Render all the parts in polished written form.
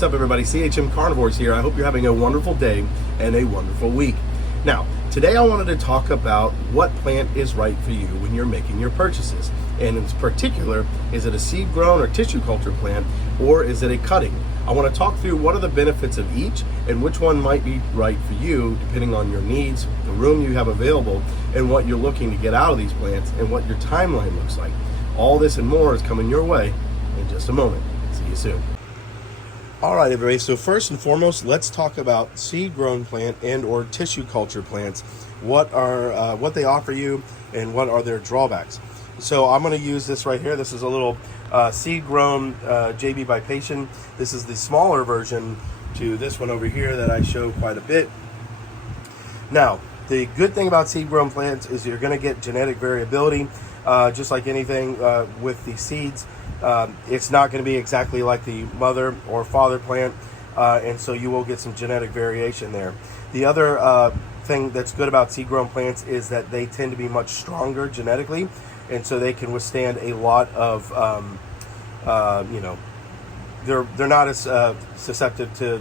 What's up, everybody? CHM Carnivorous here. I hope you're having a wonderful day and a wonderful week. Now, today I wanted to talk about what plant is right for you when you're making your purchases. And in particular, is it a seed grown or tissue culture plant, or is it a cutting? I want to talk through what are the benefits of each and which one might be right for you depending on your needs, the room you have available, and what you're looking to get out of these plants and what your timeline looks like. All this and more is coming your way in just a moment. See you soon. All right, everybody, so first and foremost, let's talk about seed-grown plant and or tissue culture plants. What they offer you and what are their drawbacks. So I'm going to use this right here. This is a little seed-grown JB by Patient. This is the smaller version to this one over here that I show quite a bit. Now, the good thing about seed-grown plants is you're going to get genetic variability, just like anything with the seeds. It's not going to be exactly like the mother or father plant, and so you will get some genetic variation there. The other thing that's good about seed-grown plants is that they tend to be much stronger genetically, and so they can withstand a lot of, they're not as susceptible to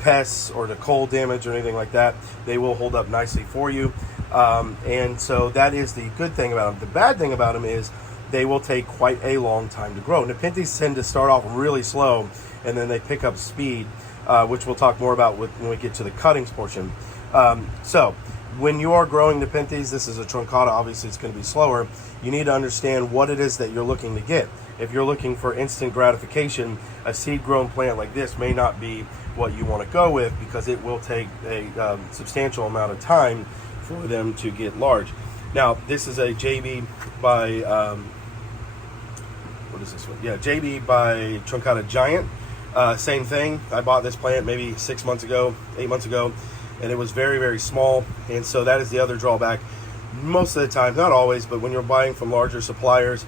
pests or to cold damage or anything like that. They will hold up nicely for you, and so that is the good thing about them. The bad thing about them is they will take quite a long time to grow. Nepenthes tend to start off really slow, and then they pick up speed, which we'll talk more about when we get to the cuttings portion. So when you are growing Nepenthes, this is a truncata, obviously it's going to be slower. You need to understand what it is that you're looking to get. If you're looking for instant gratification, a seed-grown plant like this may not be what you want to go with, because it will take a substantial amount of time for them to get large. Now, this is a JB by, what is this one? Yeah, JB by Truncata Giant. Same thing. I bought this plant maybe 6 months ago, 8 months ago, and it was very, very small. And so that is the other drawback. Most of the time, not always, but when you're buying from larger suppliers,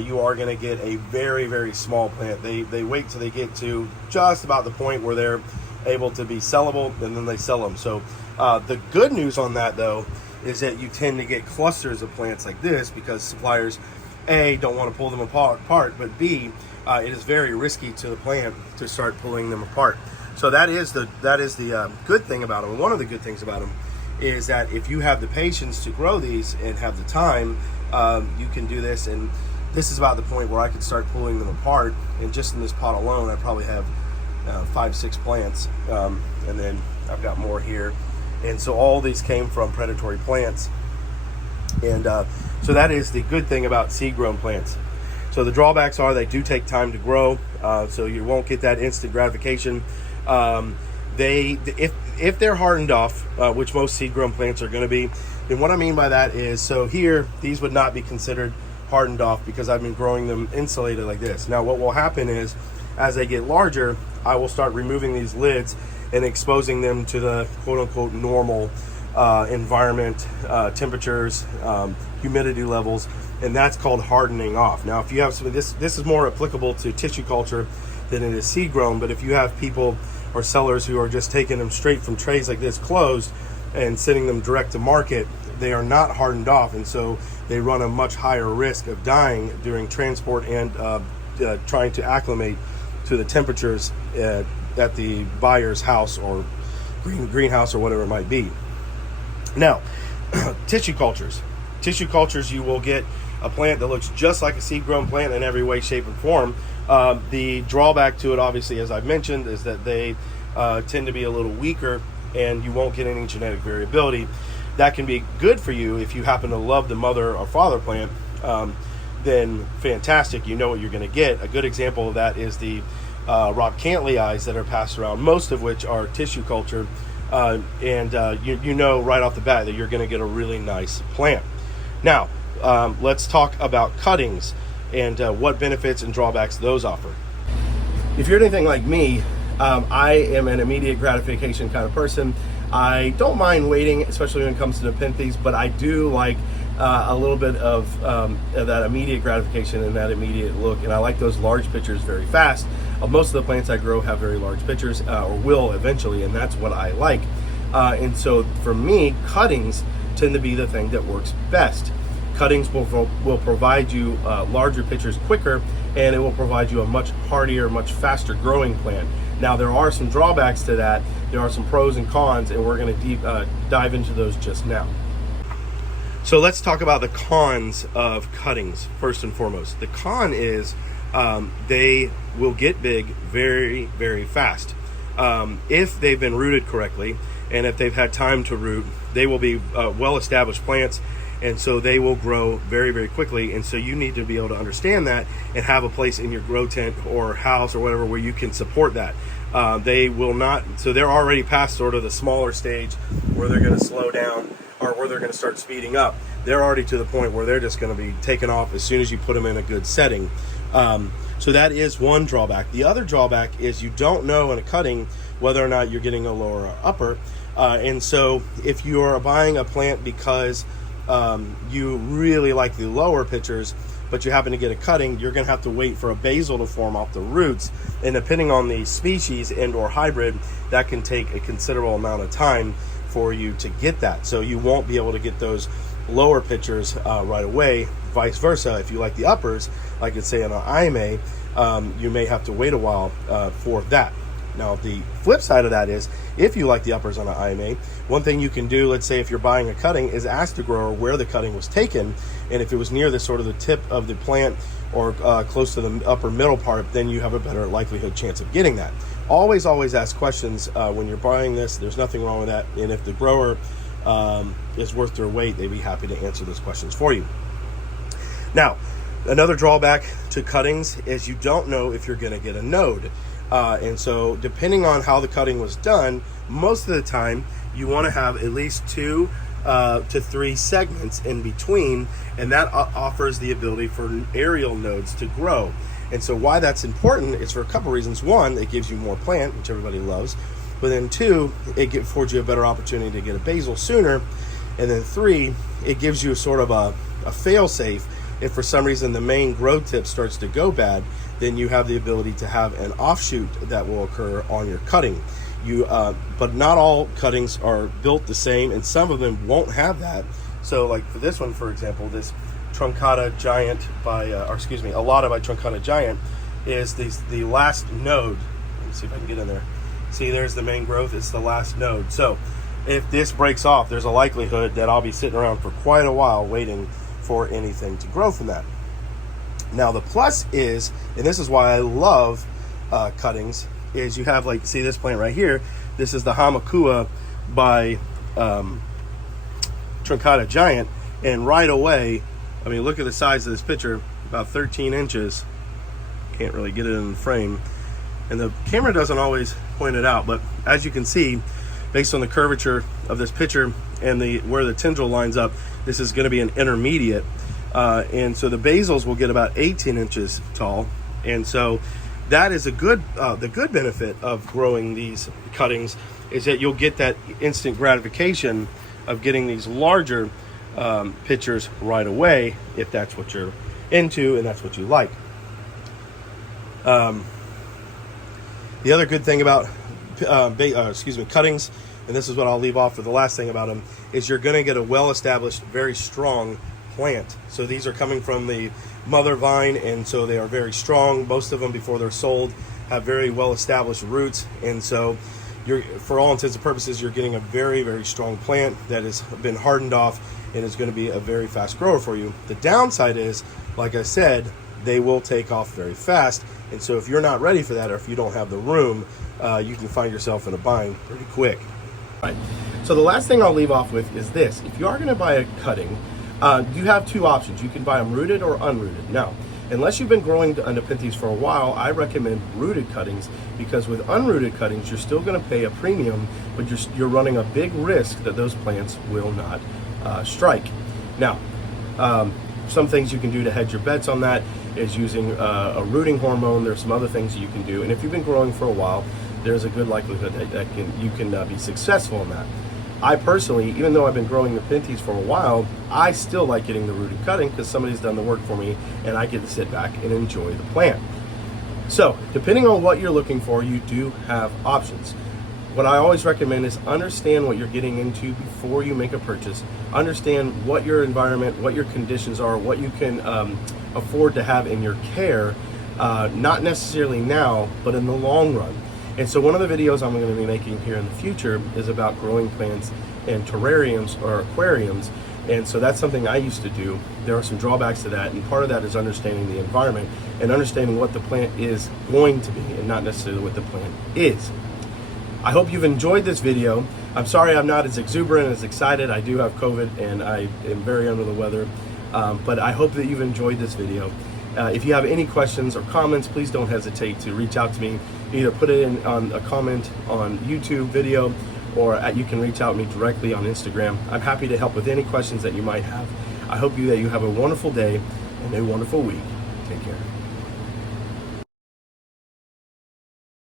you are going to get a very, very small plant. They wait till they get to just about the point where they're able to be sellable, and then they sell them. So the good news on that, though, is that you tend to get clusters of plants like this because suppliers, A, don't want to pull them apart, but B, it is very risky to the plant to start pulling them apart. So that is the good thing about them. And one of the good things about them is that if you have the patience to grow these and have the time, you can do this. And this is about the point where I could start pulling them apart. And just in this pot alone, I probably have 5-6 plants, and then I've got more here. And so all these came from predatory plants. And so that is the good thing about seed-grown plants. So the drawbacks are they do take time to grow, so you won't get that instant gratification. If they're hardened off, which most seed-grown plants are going to be, then what I mean by that is, so here, these would not be considered hardened off because I've been growing them insulated like this. Now what will happen is, as they get larger, I will start removing these lids and exposing them to the quote-unquote normal environment, temperatures, humidity levels, and that's called hardening off. Now, if you have some of this is more applicable to tissue culture than it is seed grown, but if you have people or sellers who are just taking them straight from trays like this closed and sending them direct to market, they are not hardened off, and so they run a much higher risk of dying during transport and trying to acclimate to the temperatures at the buyer's house or greenhouse or whatever it might be. Now, tissue cultures. Tissue cultures, you will get a plant that looks just like a seed-grown plant in every way, shape, and form. The drawback to it, obviously, as I've mentioned, is that they tend to be a little weaker and you won't get any genetic variability. That can be good for you if you happen to love the mother or father plant. Then fantastic, you know what you're going to get. A good example of that is the rock cantleis that are passed around, most of which are tissue culture, you know right off the bat that you're going to get a really nice plant. Now, let's talk about cuttings and what benefits and drawbacks those offer. If you're anything like me, I am an immediate gratification kind of person. I don't mind waiting, especially when it comes to Nepenthes, but I do like a little bit of that immediate gratification and that immediate look, and I like those large pictures very fast. Most of the plants I grow have very large pictures, or will eventually, and that's what I like. And so for me, cuttings tend to be the thing that works best. Cuttings will provide you larger pictures quicker, and it will provide you a much hardier, much faster growing plant. Now there are some drawbacks to that. There are some pros and cons, and we're going to dive into those just now. So let's talk about the cons of cuttings first and foremost. The con is they will get big very, very fast. If they've been rooted correctly, and if they've had time to root, they will be well-established plants, and so they will grow very, very quickly. And so you need to be able to understand that and have a place in your grow tent or house or whatever where you can support that. They will not, so they're already past sort of the smaller stage where they're going to slow down or where they're going to start speeding up. They're already to the point where they're just going to be taken off as soon as you put them in a good setting. So that is one drawback. The other drawback is you don't know in a cutting whether or not you're getting a lower or upper. And so if you are buying a plant because you really like the lower pitchers, but you happen to get a cutting, you're going to have to wait for a basal to form off the roots. And depending on the species and or hybrid, that can take a considerable amount of time for you to get that. So you won't be able to get those lower pitchers right away. Vice versa, if you like the uppers, like it's say in an IMA, you may have to wait a while for that. Now the flip side of that is, if you like the uppers on an IMA, one thing you can do, let's say if you're buying a cutting, is ask the grower where the cutting was taken, and if it was near the sort of the tip of the plant or close to the upper middle part, then you have a better likelihood chance of getting that. Always ask questions when you're buying this. There's nothing wrong with that, and if the grower is worth their weight, they'd be happy to answer those questions for you. Now, another drawback to cuttings is you don't know if you're going to get a node. And so depending on how the cutting was done, most of the time you want to have at least 2 to 3 segments in between, and that offers the ability for aerial nodes to grow. And so why that's important is for a couple reasons. One, it gives you more plant, which everybody loves. But then 2, it affords you a better opportunity to get a basal sooner. And then 3, it gives you sort of a fail-safe. If for some reason the main growth tip starts to go bad, then you have the ability to have an offshoot that will occur on your cutting. But not all cuttings are built the same, and some of them won't have that. So like for this one, for example, this Truncata Giant Alata by Truncata Giant is the last node. Let me see if I can get in there. See, there's the main growth. It's the last node. So if this breaks off, there's a likelihood that I'll be sitting around for quite a while waiting for anything to grow from that. Now the plus is, and this is why I love cuttings, is you have, like, see this plant right here. This is the Hamakua by Truncata Giant, and right away, I mean, look at the size of this pitcher, about 13 inches. Can't really get it in the frame, and the camera doesn't always point it out, but as you can see, based on the curvature of this pitcher and where the tendril lines up, this is going to be an intermediate, and so the basals will get about 18 inches tall. And so that is the good benefit of growing these cuttings, is that you'll get that instant gratification of getting these larger pitchers right away, if that's what you're into and that's what you like. The other good thing about cuttings, and this is what I'll leave off for the last thing about them, is you're going to get a well-established, very strong plant. So these are coming from the mother vine, and so they are very strong. Most of them, before they're sold, have very well-established roots, and so for all intents and purposes, you're getting a very, very strong plant that has been hardened off and is going to be a very fast grower for you. The downside is, like I said, they will take off very fast, and so if you're not ready for that, or if you don't have the room, you can find yourself in a bind pretty quick. Right. So the last thing I'll leave off with is this. If you are going to buy a cutting, you have 2 options. You can buy them rooted or unrooted. Now, unless you've been growing Nepenthes for a while, I recommend rooted cuttings, because with unrooted cuttings, you're still going to pay a premium, but you're running a big risk that those plants will not strike. Now, some things you can do to hedge your bets on that is using a rooting hormone. There's some other things you can do, and if you've been growing for a while, there's a good likelihood that you can be successful in that. I personally, even though I've been growing Nepenthes for a while, I still like getting the rooted cutting, because somebody's done the work for me and I get to sit back and enjoy the plant. So depending on what you're looking for, you do have options. What I always recommend is understand what you're getting into before you make a purchase. Understand what your environment, what your conditions are, what you can afford to have in your care, not necessarily now, but in the long run. And so one of the videos I'm going to be making here in the future is about growing plants in terrariums or aquariums. And so that's something I used to do. There are some drawbacks to that, and part of that is understanding the environment and understanding what the plant is going to be and not necessarily what the plant is. I hope you've enjoyed this video. I'm sorry I'm not as exuberant, as excited. I do have COVID and I am very under the weather, but I hope that you've enjoyed this video. If you have any questions or comments, please don't hesitate to reach out to me. Either put it in on a comment on YouTube video, or you can reach out to me directly on Instagram. I'm happy to help with any questions that you might have. I hope that you have a wonderful day and a wonderful week. Take care.